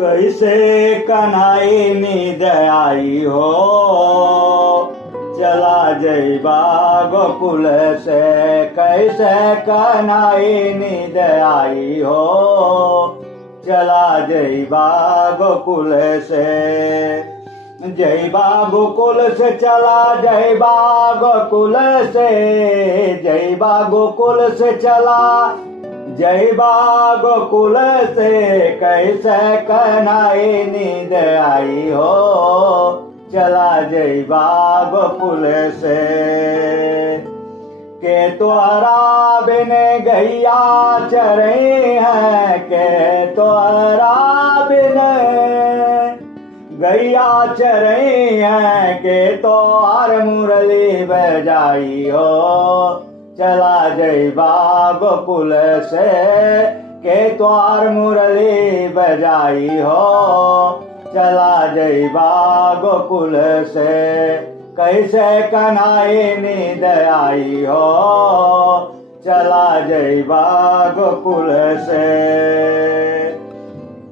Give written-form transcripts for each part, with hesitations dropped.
कैसे कन्हई नींद आई हो, चला जइबा गोकुल से। कैसे कन्हई नींद आई हो, चला जइबा गोकुल से। जइबा गोकुल से चला जइबा गोकुल से, जइबा गोकुल से चला जइबा गोकुल से। कैसे कन्हई नींद आई हो, चला जइबा गोकुल से। के तोहरा बिन गैया चरे हैं, के तोहरा बिन गैया चरे हैं। के तोहर मुरली बजाई हो, चला जइबा गोकुल से। के तोहर मुरली बजाई हो, चला जइबा गोकुल से। कैसे कन्हई नींद आई हो, चला जइबा गोकुल से।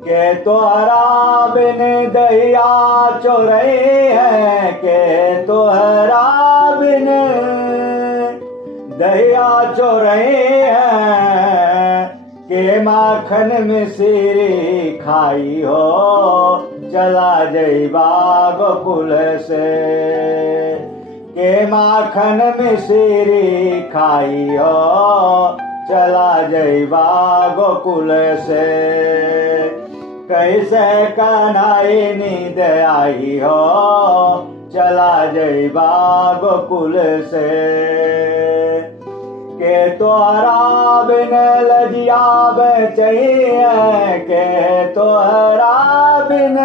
के तोहरा बिन दैया चोरई है, के तोहरा बिन दैया चोरई है। के माखन मिश्री खाई हो, चला जइबा गोकुल से। के माखन मिश्री खाई हो, चला जइबा गोकुल से। कैसे कन्हई नींद आई हो, चला जइबा गोकुल से। के तोहरा बिन लजिया बचैया, के तोहरा बिन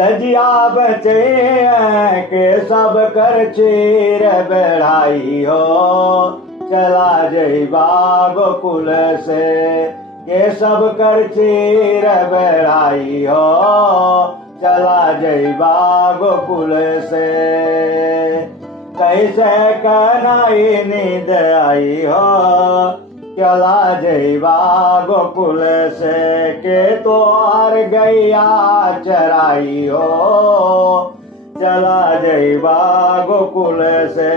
लजिया बचैया। के सब कर चीर बढ़ाई हो, चला जइबा गोकुल से। के सब कर चीर बढ़ाई हो, चला जइबा गोकुल से। कैसे कन्हई नींद आई हो, चला जइबा गोकुल से। के तोहर गैया चराई हो, चला जइबा गोकुल से।